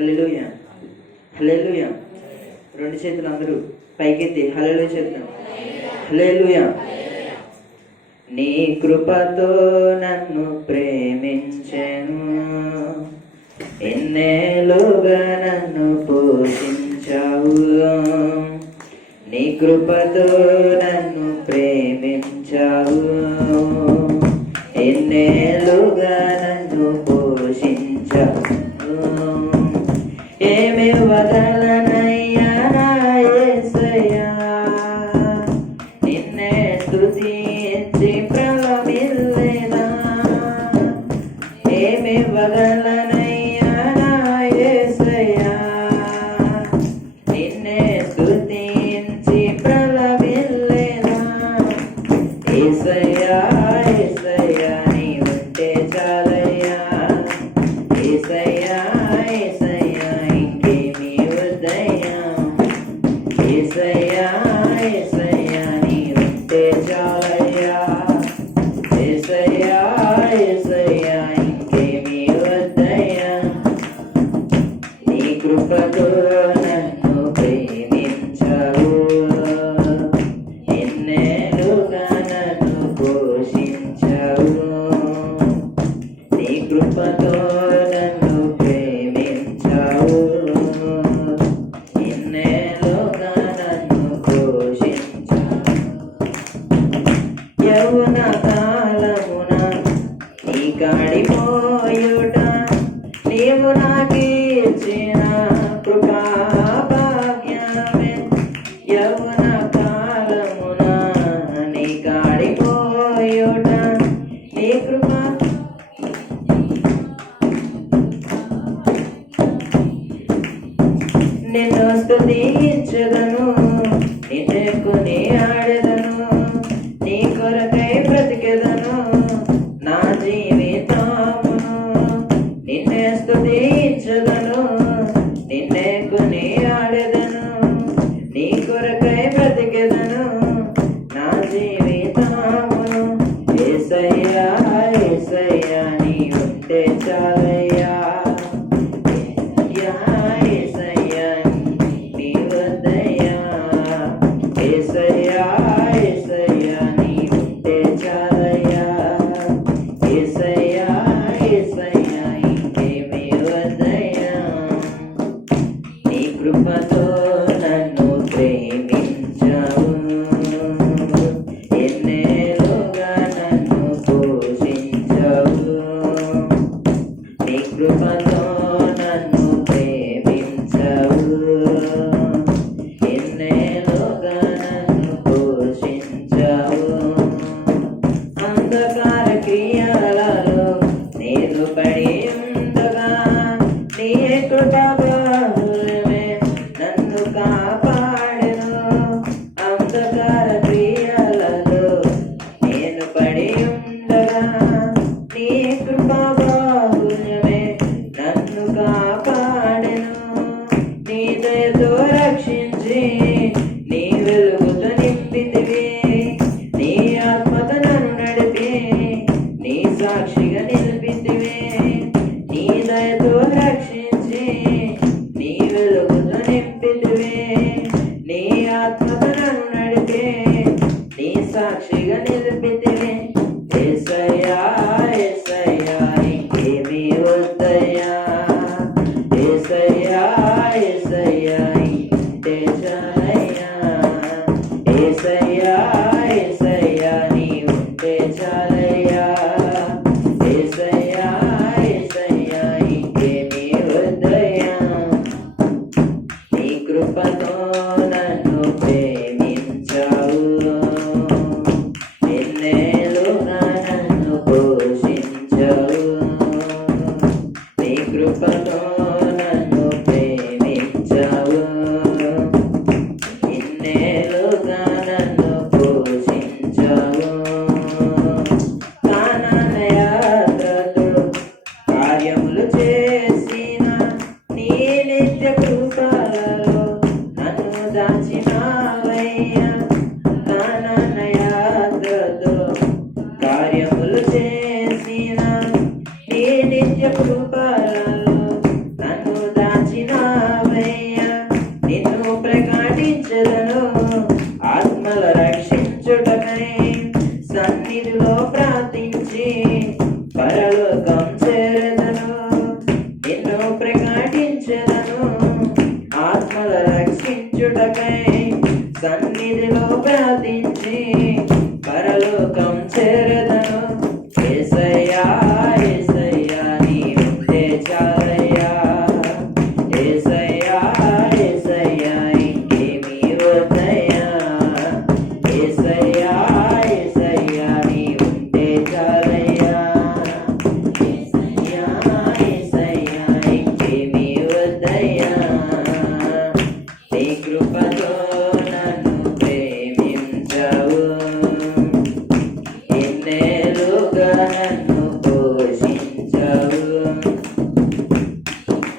హల్లెలూయా, హల్లెలూయా. రెండు చేతులు అందరూ పైకెత్తి హల్లెలూయా చెప్తాం. హల్లెలూయా. నీ కృపతో నన్ను ప్రేమించెను, ఎన్నేళ్ళుగా నన్ను పోషించావు. నీ కృపతో నన్ను ప్రేమించావు, ఎన్నేళ్ళుగా నన్ను పోషించావు. ఏమి వదలనయ్యా నా యేసయ్యా, నిన్నే స్తుతించి ప్రలమిల్లేదా. ఏమి వదలనయ్యా నా యేసయ్యా, నిన్నే స్తుతించి ప్రలమిల్లేదా. యేసయ్యా యేసయ్యా నీ ఉంటే చాలయ్యా, యేసయ్యా యేసయ్యా ఇంకేమీ వద్దయ్యా. యేసయ్యా యేసయ్యా నీ ఉంటే చాలయ్యా, యేసయ్యా యేసయ్యా ఇంకేమీ వద్దయ్యా. నీ కృపతో నన్ను ప్రేమించావు, ఎన్నేళ్ళుగా నన్ను పోషించావు. నీ కృపతో నన్ను ప్రేమించావు, ఎన్నేళ్ళుగా నన్ను పోషించావు. యవ్వన కాలమున నీ కాడిపోయుట నీవు నాకిచ్చిన కృపా భాగ్యమే. యవ్వన కాలమున నీ కాడిపోయుట నీ కృపా. నిన్ను స్తుతించెదను, నిన్నే కొనియాడెదను, నీ కొరకై బ్రతికెదను నా జీవితమును. నిన్నే స్తుతించెదను, నిన్నే కొనియాడెదను, నీ కొరకై బ్రతికెదను నా జీవితమును. యేసయ్యా యేసయ్యా నీ ఉంటే చాలయ్యా, యేసయ్యా నీ వద్దయ్యా. యేసయ్యా యేసయ్యా నీ ఉంటే చాలయ్యా, యేసయ్యా యేసయ్యా ఇంకేమీ వద్దయ్యా. నీ కృపతో నన్ను ప్రేమించావు, ఎన్నేళ్ళుగా నన్ను పోషించావు. నీ కృపతో నన్ను ప్రేమించావు, ఎన్నేళ్ళుగా నన్ను పోషించావు. అంధకార క్రియలలో నేను పడి ఉండగా నీ కృపా బాహుళ్యమే నన్ను కాపాడెను. అంధకార క్రియలలో నేను పడి ఉండగా నీ కృపా బాహుళ్యమే నన్ను కాపాడెను. నీ దయతో రక్షించి నీ వెలుగుతో నింపితివి, నీ ఆత్మతో నన్ను నడిపి నీ సాక్షిగా నిలిపితివి. నీ దయతో రక్షించి నీ వెలుగుతో నింపితివి, నీ ఆత్మతో నన్ను నడిపి నీ సాక్షిగా నిలిపితివి. యేసయ్యా యేసయ్యా ఇంకేమీ వద్దయ్యా, యేసయ్యా యేసయ్యా ఇంటే చాలయ్యా. యేసయ్యా యేసయ్యా నీ ఉంటే చాలయ్యా, యేసయ్యా యేసయ్యా ఇంకేమీ వద్దయ్యా. నీ కృపతో నన్ను ప్రేమించావు, ఎన్నే సన్నిధిలో ప్రార్థించి పరలోకం చేరదను. నిన్ను ప్రకటించదను ఆత్మల రక్షించుటకై. సన్నిధిలో ప్రార్థించి పరలోకం చేరదను. యేసయ్యా యేసయ్యా నీ ఉంటే చాలయ్యా. యేసయ్యా యేసయ్యా ఇంకేమీ వద్దయ్యా. యేసయ్యా యేసయ్యా నీ ఉంటే చాలయ్యా. యేసయ్యా యేసయ్యా ఇంకేమీ వద్దయ్యా. నీ కృపతో నన్ను ప్రేమించావు. ఎన్నేళ్ళుగా నన్ను పోషించావు.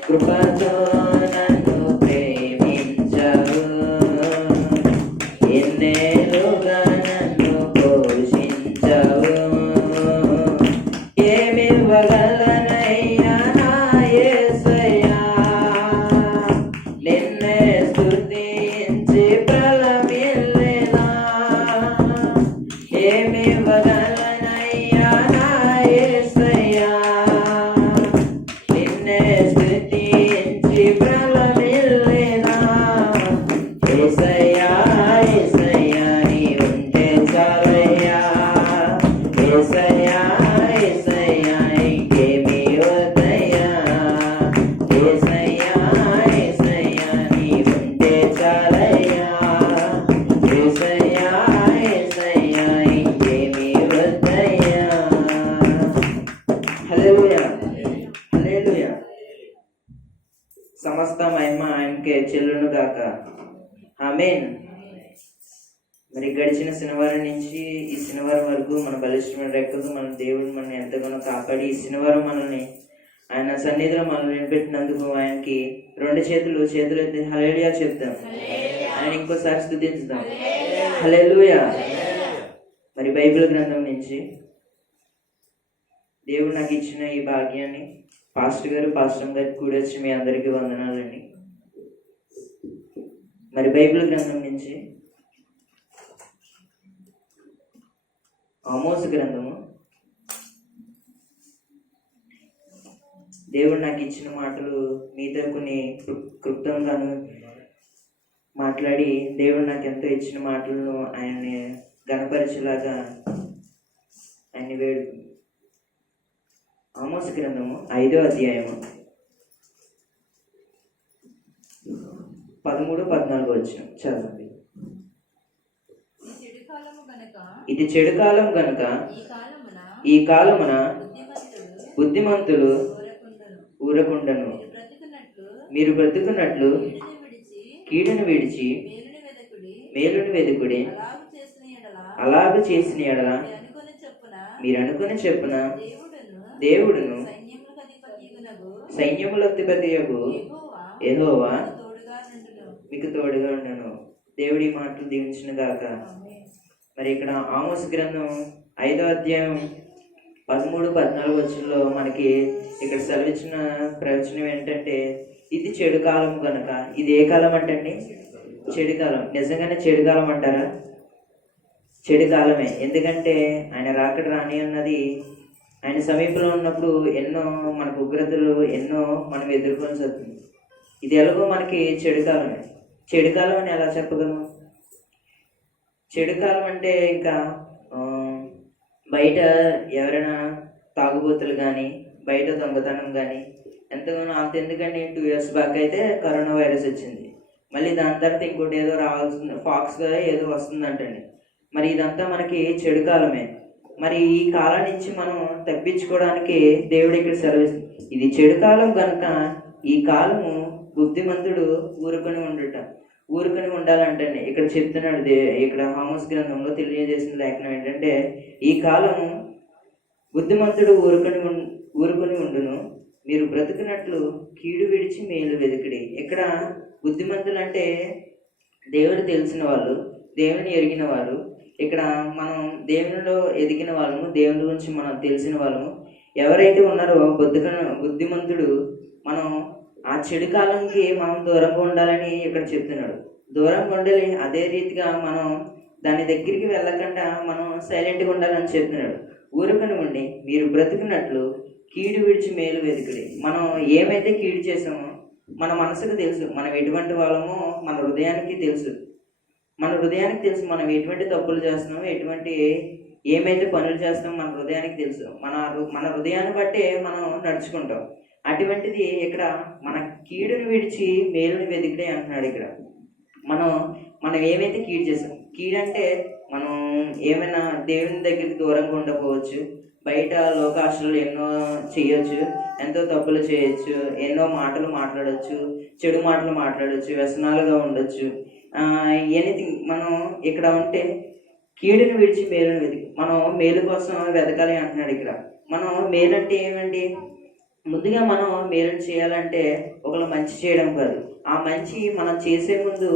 కృపతో నన్ను ప్రేమించావు. ఎన్నేళ్ళుగా నన్ను పోషించావు. ఏమివ్వగలనయ్యా నా యేసయ్యా. నిన్నే స్తుతించి ప్రళమిల్లెదా. ఏమివ్వగలనయ్యా నా యేసయ్యా. నిన్నే స్తుతించి ప్రళమిల్లెదా. యేసయ్యా యేసయ్యా నీ ఉంటే చాలయ్యా. యేసయ్యా యేసయ్యా ఇంకేమీ వద్దయ్యా. యేసయ్యా యేసయ్యా నీ ఉంటే చాలయ్యా. యేసయ్యా యేసయ్యా ఇంకేమీ వద్దయ్యా. హల్లెలూయా హల్లెలూయా. సమస్త మహిమ ఆయనకే చెల్లును గాక. ఆమేన్. మరి గడిచిన శనివారం నుంచి ఈ శనివారం వరకు మన బలిష్టమైన రెక్కలు మన దేవుడు మనల్ని ఎంతగానో కాపాడి ఈ శనివారం మనల్ని ఆయన సన్నిధిలో మనల్ని నిలబెట్టినందుకు ఆయనకి రెండు చేతులు ఎత్తి హల్లెలూయా చెప్తాం. ఆయన ఇంకోసారి స్తుతించుదాం. హల్లెలూయా. మరి బైబిల్ గ్రంథం నుంచి దేవుడు నాకు ఇచ్చిన ఈ భాగ్యాన్ని పాస్టర్ గారికి కూడా వచ్చి మీ అందరికీ వందనాలండి. మరి బైబిల్ గ్రంథం నుంచి ఆమోస్ గ్రంథము. దేవుడు నాకు ఇచ్చిన మాటలు మీతో కొన్ని క్లుప్తంగాను మాట్లాడి దేవుడు నాకు ఎంతో ఇచ్చిన మాటలను ఆయన్ని గణపరిచేలాగా ఆయన్ని వేడు. ఆమోస్ గ్రంథము 5వ అధ్యాయము 13-14 వచనం చదవండి. ఇది చెడు కాలం గనుక ఈ కాలమున బుద్ధిమంతులు ఊరకుండను. మీరు బ్రతుకున్నట్లు కీడును విడిచి మేలును వెదుకుడి. అలాగ చేసిన ఎడల మీరు అనుకుని చెప్పున దేవుడును సైన్యములధిపతియగు యెహోవా మీకు తోడుగా ఉండను. దేవుడి మాటలు దీవించిన గాక. మరి ఇక్కడ ఆమోస్ గ్రంథం 5వ అధ్యాయం 13-14 వచనంలో మనకి ఇక్కడ సెలవిచ్చిన ప్రవచనం ఏంటంటే ఇది చెడు కాలం కనుక. ఇది ఏ కాలం అంటండి? చెడు కాలం. నిజంగానే చెడు కాలం అంటారా? చెడు కాలమే. ఎందుకంటే ఆయన రాకడ రాని అన్నది ఆయన సమీపంలో ఉన్నప్పుడు ఎన్నో మనకు ఉగ్రతలు ఎన్నో మనం ఎదుర్కోవాల్సి వస్తుంది. ఇది ఎలాగో మనకి చెడు కాలమే. చెడు కాలం అని ఎలా చెప్పగలము? చెడు కాలం అంటే ఇంకా బయట ఎవరైనా తాగుబోతులు కానీ బయట దొంగతనం కానీ ఎంతగానో అంత. ఎందుకంటే 2 years బ్యాక్ అయితే కరోనా వైరస్ వచ్చింది. మళ్ళీ దాని తర్వాత ఇంకోటి ఏదో రావాల్సింది, ఫాక్స్గా ఏదో వస్తుందంటండి. మరి ఇదంతా మనకి చెడు కాలమే. మరి ఈ కాలం నుంచి మనం తప్పించుకోవడానికి దేవుడు ఇక్కడ సెలవిస్తుంది. ఇది చెడు కాలం కనుక ఈ కాలము బుద్ధిమంతుడు ఊరుకొని ఉండాలంటండి. ఇక్కడ చెప్తున్నాడు ఇక్కడ ఆమోస్ గ్రంథంలో తెలియజేసిన లేఖనం ఏంటంటే ఈ కాలము బుద్ధిమంతుడు ఊరుకొని ఉండును. మీరు బ్రతుకున్నట్లు కీడు విడిచి మేలు వెతుకుడి. ఇక్కడ బుద్ధిమంతులు అంటే దేవుడు తెలిసిన వాళ్ళు, దేవుని ఎరిగిన వారు. ఇక్కడ మనం దేవునిలో ఎదిగిన వాళ్ళము, దేవుని గురించి మనం తెలిసిన వాళ్ళము ఎవరైతే ఉన్నారో బుద్ధిమంతుడు మనం ఆ చెడు కాలంకి మనం దూరంగా ఉండాలని ఇక్కడ చెప్తున్నాడు. దూరంగా ఉండాలి. అదే రీతిగా మనం దాని దగ్గరికి వెళ్ళకుండా మనం సైలెంట్గా ఉండాలని చెప్తున్నాడు. ఊరుకని ఉండి మీరు బ్రతుకున్నట్లు కీడు విడిచి మేలు వెతుకుడి. మనం ఏమైతే కీడు చేసామో మన మనసుకు తెలుసు, మనం ఎటువంటి వాళ్ళమో మన హృదయానికి తెలుసు. మనం ఎటువంటి తప్పులు చేస్తున్నామో, ఎటువంటి ఏమైతే పనులు చేస్తామో మన హృదయానికి తెలుసు. మన హృదయాన్ని బట్టే మనం నడుచుకుంటాం. అటువంటిది ఇక్కడ మన కీడును విడిచి మేలుని వెతికిడే అంటున్నాడు. ఇక్కడ మనం ఏమైతే కీడు చేసాం, కీడు అంటే మనం ఏమైనా దేవుని దగ్గరికి దూరంగా ఉండకపోవచ్చు, బయట లోకాశలు ఎన్నో చేయొచ్చు, ఎంతో తప్పులు చేయొచ్చు, ఎన్నో మాటలు మాట్లాడవచ్చు, చెడు మాటలు మాట్లాడవచ్చు, వ్యసనాలుగా ఉండొచ్చు, ఎనీథింగ్. మనం ఇక్కడ ఉంటే కీడుని విడిచి మేలుని వెతికి మనం మేలు కోసం వెతకాలి అంటున్నాడు. ఇక్కడ మనం మేలు అంటే ఏమండి? ముందుగా మనం మేలు చేయాలంటే ఒకళ్ళు మంచి చేయడం కాదు. ఆ మంచి మనం చేసే ముందు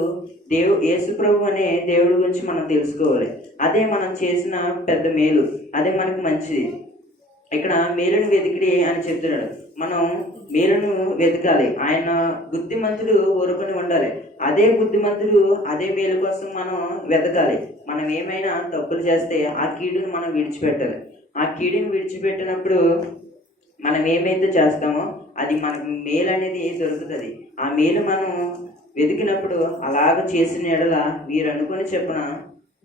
యేసు ప్రభు అనే దేవుడి గురించి మనం తెలుసుకోవాలి. అదే మనం చేసిన పెద్ద మేలు, అదే మనకు మంచిది. ఇక్కడ మేలును వెతికిడి అని చెప్తున్నాడు. మనం మేలును వెతకాలి. ఆయన బుద్ధిమంతుడు ఊరుకొని ఉండాలి. అదే బుద్ధిమంతుడు అదే మేలు కోసం మనం వెతకాలి. మనం ఏమైనా తప్పులు చేస్తే ఆ కీడును మనం విడిచిపెట్టాలి. ఆ కీడుని విడిచిపెట్టినప్పుడు మనం ఏమైతే చేస్తామో అది మనకు మేలు అనేది దొరుకుతుంది. ఆ మేలు మనం వెతికినప్పుడు అలాగ చేసిన ఎడల మీరు అనుకుని చెప్పిన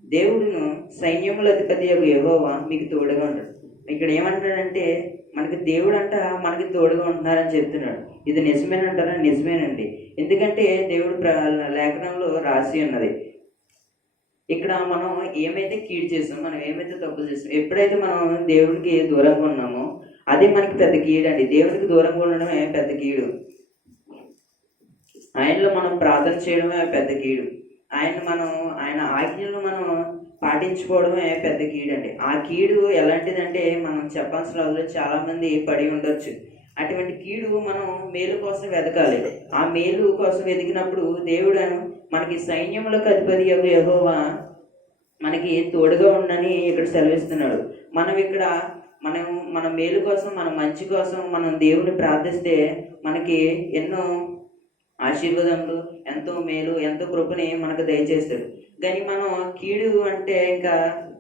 దేవుడును సైన్యముల అధిపతి యెహోవా మీకు తోడుగా ఉంటాడు. ఇక్కడ ఏమంటాడంటే మనకి దేవుడు మనకి తోడుగా ఉంటున్నారని చెప్తున్నాడు. ఇది నిజమేనంటారా? నిజమేనండి. ఎందుకంటే దేవుడు లేఖనంలో రాసి ఉన్నది. ఇక్కడ మనం ఏమైతే కీడు చేసాం, మనం ఏమైతే తప్పులు చేసాం, ఎప్పుడైతే మనం దేవుడికి దూరంగా ఉన్నామో అదే మనకి పెద్ద కీడు అండి. దేవుడికి దూరంగా ఉండడమే పెద్ద కీడు. ఆయనలో మనం ప్రార్థన చేయడమే పెద్ద కీడు. ఆయన ఆజ్ఞలను మనం పాటించుకోవడమే పెద్ద కీడు అండి. ఆ కీడు ఎలాంటిదంటే మనం చెప్పాల్సిన వాళ్ళు చాలా మంది పడి ఉండొచ్చు. అటువంటి కీడు మనం మేలు కోసం వెతకాలి. ఆ మేలు కోసం వెతికినప్పుడు దేవుడు మనకి సైన్యములకు అధిపతి యెహోవా మనకి తోడుగా ఉండని ఇక్కడ సెలవిస్తున్నాడు. మన మేలు కోసం, మన మంచి కోసం మనం దేవుని ప్రార్థిస్తే మనకి ఎన్నో ఆశీర్వాదములు, ఎంతో మేలు, ఎంతో కృపని మనకు దయచేస్తాడు. కానీ మనం కీడు అంటే ఇంకా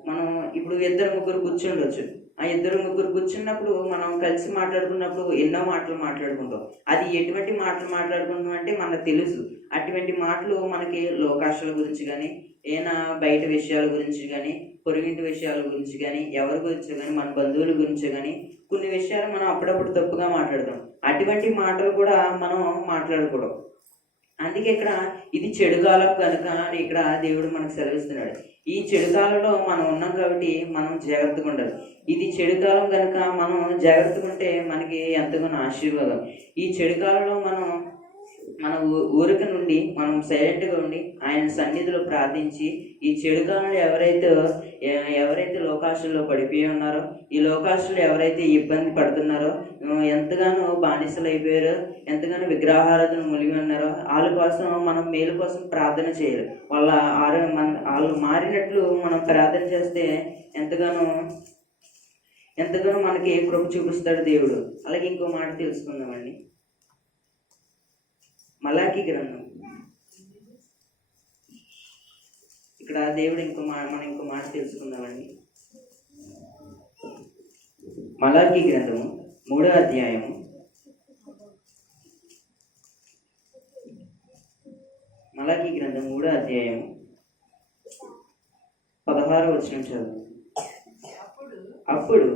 మనం ఇప్పుడు 2-3 కూర్చుండొచ్చు. ఆ 2-3 కూర్చున్నప్పుడు మనం కలిసి మాట్లాడుకున్నప్పుడు ఎన్నో మాటలు మాట్లాడుకుంటాం. అది ఎటువంటి మాటలు మాట్లాడుకుంటాం అంటే మనకు తెలుసు. అటువంటి మాటలు మనకి లోకాశల గురించి కానీ, ఏమైనా బయట విషయాల గురించి కానీ, పొరుగింటి విషయాల గురించి కానీ, ఎవరి గురించి కానీ, మన బంధువుల గురించి కానీ కొన్ని విషయాలు మనం అప్పుడప్పుడు తప్పుగా మాట్లాడతాం. అటువంటి మాటలు కూడా మనం మాట్లాడకూడదు. అందుకే ఇక్కడ ఇది చెడుకాలం కనుక అని ఇక్కడ దేవుడు మనకు సెలవిస్తున్నాడు. ఈ చెడుకాలంలో మనం ఉన్నాం కాబట్టి మనం జాగ్రత్తగా ఉండాలి. ఇది చెడుకాలం కనుక మనం జాగ్రత్తగా ఉంటే మనకి ఎంతగానో ఆశీర్వాదం. ఈ చెడుకాలంలో మన ఊరిక నుండి మనం సైలెంట్గా ఉండి ఆయన సన్నిధిలో ప్రార్థించి ఈ చెడుకాలంలో ఎవరైతే లోకాశల్లో పడిపోయి ఉన్నారో, ఈ లోకాశల్లో ఎవరైతే ఇబ్బంది పడుతున్నారో, ఎంతగానో బానిసలు అయిపోయారో, ఎంతగానో విగ్రహారాధన మునిగి ఉన్నారో వాళ్ళ కోసం మనం మేలు కోసం ప్రార్థన చేయాలి. వాళ్ళు మారినట్లు మనం ప్రార్థన చేస్తే ఎంతగానో మనకి కృప చూపిస్తాడు దేవుడు. అలాగే ఇంకో మాట తెలుసుకుందామండి. మలాకీ గ్రంథం. ఇక్కడ దేవుడు మనం ఇంకో మాట తెలుసుకుందామండి. మలాకీ గ్రంథము 3వ అధ్యాయము 16వ వచనం చదువు. అప్పుడు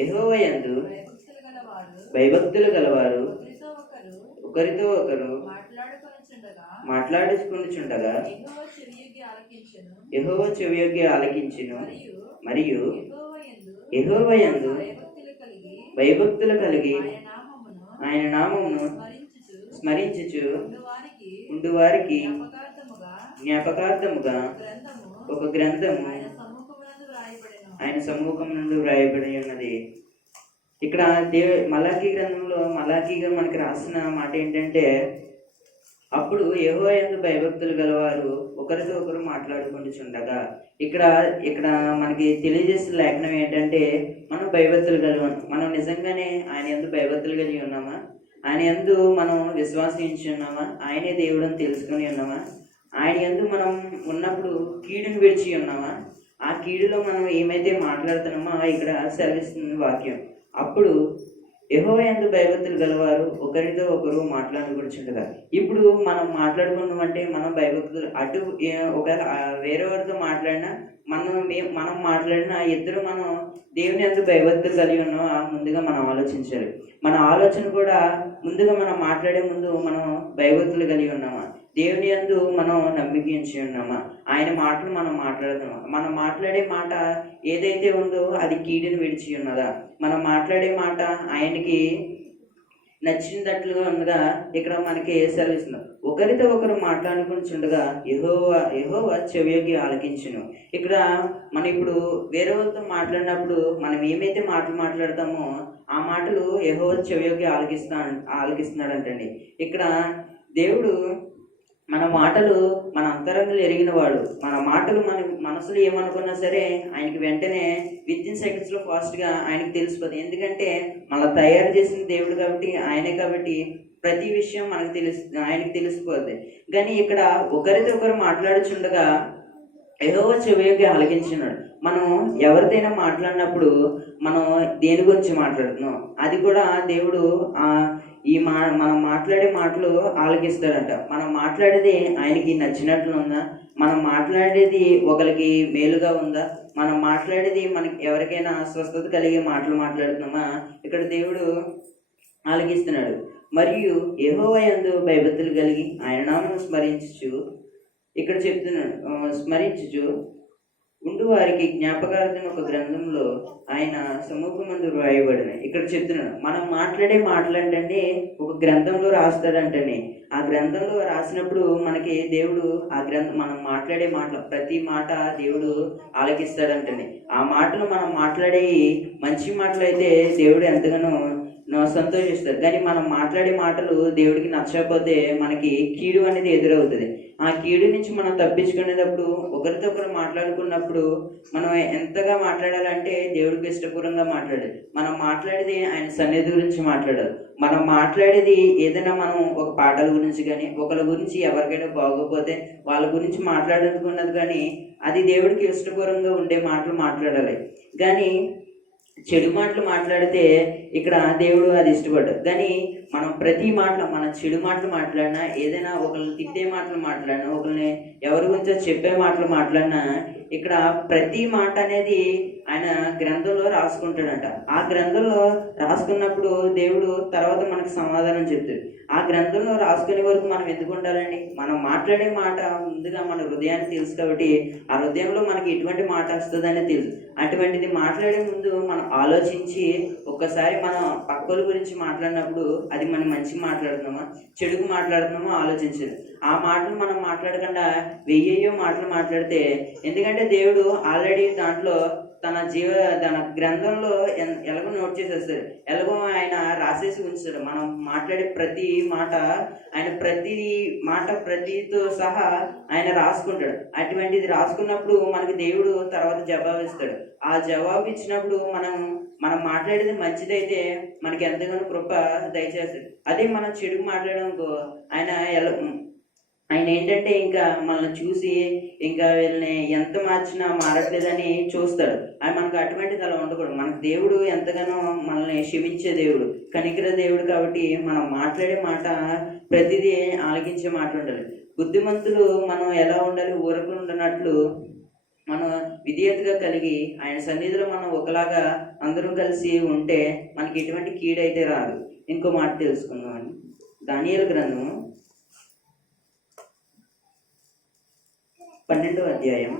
యెహోవా యందు భయభక్తులు గలవారు ఒకరితో ఒకరు మాట్లాడుకొనుచుండగా యెహోవా చెవియొగ్గి ఆలకించెను. మరియు యెహోవా యందు భయభక్తులు కలిగి ఆయన నామమును స్మరించుచు ఉండువారికి జ్ఞాపకార్థముగా ఒక గ్రంథము ఆయన సముఖమునందు వ్రాయబడి ఉన్నది. ఇక్కడ మలాకీ గ్రంథంలో మలాకీగా మనకి రాసిన మాట ఏంటంటే, అప్పుడు యెహోవా యందు భయభక్తులు గలవారు ఒకరితో ఒకరు మాట్లాడుకుంటుచుండగా. ఇక్కడ మనకి తెలియజేసిన లేఖనం ఏంటంటే, మనం భయభక్తులు మనం నిజంగానే ఆయన యందు భయభక్తులు కలిగి ఉన్నామా? ఆయన యందు మనం విశ్వాసించి ఉన్నామా? ఆయనే దేవుడు అని తెలుసుకుని ఉన్నామా? ఆయన యందు మనం ఉన్నప్పుడు కీడును విడిచి ఉన్నామా? ఆ కీడులో మనం ఏమైతే మాట్లాడుతున్నామో ఇక్కడ సెలవిస్తుంది వాక్యం. అప్పుడు యెహోవా యందు భయభక్తులు గలవారు ఒకరితో ఒకరు మాట్లాడుకుంటుండగా. ఇప్పుడు మనం మాట్లాడుకున్నామంటే మనం భయభక్తులు అటు ఒకవేళ వేరే వారితో మాట్లాడినా మనం మాట్లాడినా ఇద్దరు మనం దేవుని యందు భయభక్తులు కలిగి ఉన్నామా ముందుగా మనం ఆలోచించాలి. మన ఆలోచన కూడా ముందుగా మనం మాట్లాడే ముందు మనం భయభక్తులు కలిగి ఉన్నామా? దేవుని యందు మనం నమ్మిక ఉంచి ఉన్నామా? ఆయన మాటలు మనం మాట్లాడుతున్నామా? మనం మాట్లాడే మాట ఏదైతే ఉందో అది కీడుని విడిచి ఉన్నదా? మనం మాట్లాడే మాట ఆయనకి నచ్చినట్లుగా ఉండగా ఇక్కడ మనకి సెలవిస్తుంది. ఒకరితో ఒకరు మాట్లాడుకుంటుండగా యెహోవా చెవియొగ్గి ఆలకించును. ఇక్కడ మనం ఇప్పుడు వేరే వాళ్ళతో మాట్లాడినప్పుడు మనం ఏమైతే మాటలు మాట్లాడతామో ఆ మాటలు యెహోవా చెవియొగ్గి ఆలకిస్తున్నాడంటండి. ఇక్కడ దేవుడు మన మాటలు మన అంతరంగంలో ఎరిగిన వాడు. మన మాటలు మన మనసులో ఏమనుకున్నా సరే ఆయనకి వెంటనే వితిన్ సెకండ్స్లో ఫాస్ట్గా ఆయనకి తెలిసిపోతుంది. ఎందుకంటే మన తయారు చేసిన దేవుడు కాబట్టి, ఆయనే కాబట్టి ప్రతి విషయం మనకు ఆయనకి తెలిసిపోద్ది. కానీ ఇక్కడ ఒకరితో ఒకరు మాట్లాడుచుండగా యెహోవా చెవియొగ్గి ఆలకించున్నాడు. మనం ఎవరితోనైనా మాట్లాడినప్పుడు మనం దేని గురించి మాట్లాడుతున్నాం అది కూడా దేవుడు మనం మాట్లాడే మాటలు ఆలకిస్తాడంట. మనం మాట్లాడేది ఆయనకి నచ్చినట్లు ఉందా? మనం మాట్లాడేది ఒకరికి మేలుగా ఉందా? మనం మాట్లాడేది మనకి ఎవరికైనా స్వస్థత కలిగే మాటలు మాట్లాడుతున్నామా? ఇక్కడ దేవుడు ఆలకిస్తున్నాడు. మరియు యెహోవా యందు భయభక్తులు కలిగి ఆయన నామమును స్మరించుచు, ఇక్కడ చెప్తున్నాడు, స్మరించుచు ఉండు వారికి జ్ఞాపకార్థం ఒక గ్రంథంలో ఆయన సముఖమందు రాయబడినాయి. ఇక్కడ చెప్తున్నాడు మనం మాట్లాడే మాటలు అంటే ఒక గ్రంథంలో రాస్తాడంటండి. ఆ గ్రంథంలో రాసినప్పుడు మనకి దేవుడు మనం మాట్లాడే మాటలు ప్రతి మాట దేవుడు ఆలకిస్తాడంటండి. ఆ మాటలు మనం మాట్లాడే మంచి మాటలు అయితే దేవుడు ఎంతగానో సంతోషిస్తారు. కానీ మనం మాట్లాడే మాటలు దేవుడికి నచ్చకపోతే మనకి కీడు అనేది ఎదురవుతుంది. ఆ కీడు నుంచి మనం తప్పించుకునేటప్పుడు ఒకరితో ఒకరు మాట్లాడుకున్నప్పుడు మనం ఎంతగా మాట్లాడాలంటే దేవుడికి ఇష్టపూర్వంగా మాట్లాడాలి. మనం మాట్లాడేది ఆయన సన్నిధి గురించి మాట్లాడాలి. మనం మాట్లాడేది ఏదైనా మనం ఒక పాటల గురించి కానీ ఒకరి గురించి ఎవరికైనా బాగోపోతే వాళ్ళ గురించి మాట్లాడుకున్నది కానీ అది దేవుడికి ఇష్టపూర్వంగా ఉండే మాటలు మాట్లాడాలి. కానీ చెడు మాటలు మాట్లాడితే ఇక్కడ దేవుడు అది ఇష్టపడ్డాడు. కానీ మనం ప్రతి మాటలు మన చెడు మాటలు మాట్లాడినా ఏదైనా ఒకరిని తిట్టే మాటలు మాట్లాడినా ఒకరిని ఎవరి గురించో చెప్పే మాటలు మాట్లాడినా ఇక్కడ ప్రతి మాట అనేది ఆయన గ్రంథంలో రాసుకుంటాడంట. ఆ గ్రంథంలో రాసుకున్నప్పుడు దేవుడు తర్వాత మనకు సమాధానం చెప్తాడు. ఆ గ్రంథంలో రాసుకునే వరకు మనం ఎందుకు ఉండాలండి? మనం మాట్లాడే మాట ముందుగా మన హృదయాన్ని తెలుసు కాబట్టి ఆ హృదయంలో మనకి ఎటువంటి మాట వస్తుందనే తెలుసు. అటువంటిది మాట్లాడే ముందు మనం ఆలోచించి ఒక్కసారి మనం పక్కల గురించి మాట్లాడినప్పుడు అది మనం మంచి మాట్లాడుతున్నామా చెడుకు మాట్లాడుతున్నామో ఆలోచించదు. ఆ మాటలు మనం మాట్లాడకుండా వెయ్యో మాటలు మాట్లాడితే, ఎందుకంటే దేవుడు ఆల్రెడీ దాంట్లో తన గ్రంథంలో ఎలాగో నోట్ చేసేస్తాడు, ఎలాగో ఆయన రాసేసి ఉంచాడు. మనం మాట్లాడే ప్రతి మాట ఆయన ప్రతితో సహా ఆయన రాసుకుంటాడు. అటువంటిది రాసుకున్నప్పుడు మనకి దేవుడు తర్వాత జవాబు ఇస్తాడు. ఆ జవాబు ఇచ్చినప్పుడు మనం మాట్లాడేది మంచిదైతే మనకి ఎంతగానో కృప దయచేస్తాడు. అదే మనం చెడుకు మాట్లాడడంకో ఆయన ఏంటంటే ఇంకా మనల్ని చూసి ఇంకా వీళ్ళని ఎంత మార్చినా మారట్లేదని చూస్తాడు. ఆయన మనకు అటువంటిది అలా ఉండకూడదు. మనకు దేవుడు ఎంతగానో మనల్ని క్షమించే దేవుడు, కనికర దేవుడు కాబట్టి మనం మాట్లాడే మాట ప్రతిదీ ఆలకించే మాట ఉండాలి. బుద్ధిమంతులు మనం ఎలా ఉండాలి? ఊరకు ఉండనట్లు మనం విధేయతగా కలిగి ఆయన సన్నిధిలో మనం ఒకలాగా అందరూ కలిసి ఉంటే మనకి ఎటువంటి కీడైతే రాదు. ఇంకో మాట తెలుసుకుందాం. దానియేలు గ్రంథం 12వ అధ్యాయం.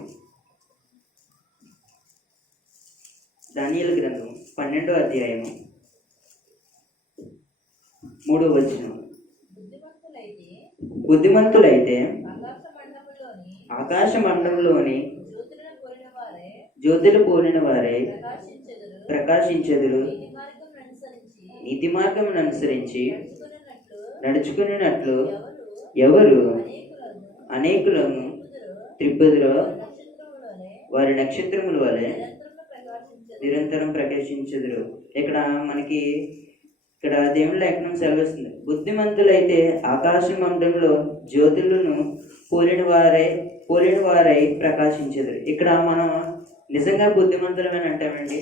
దానియేలు గ్రంథం 12వ అధ్యాయం 3వ వచనం. బుద్ధిమంతులైతే ఆకాశ మండలంలోని జ్యోతులు పోలిన వారే ప్రకాశించెదరు. నీతి మార్గమును అనుసరించి నడుచుకున్నట్లు ఎవరు అనేకులను త్రిప్పుదురో వారి నక్షత్రముల వలె నిరంతరం ప్రకాశించెదరు. ఇక్కడ మనకి ఇక్కడ దేవుని లేఖనం సెలవిస్తుంది, బుద్ధిమంతులైతే ఆకాశ మండలంలో జ్యోతులను పోలిన వారై ప్రకాశించదు. ఇక్కడ మనం నిజంగా బుద్ధిమంతులమని అంటామండి.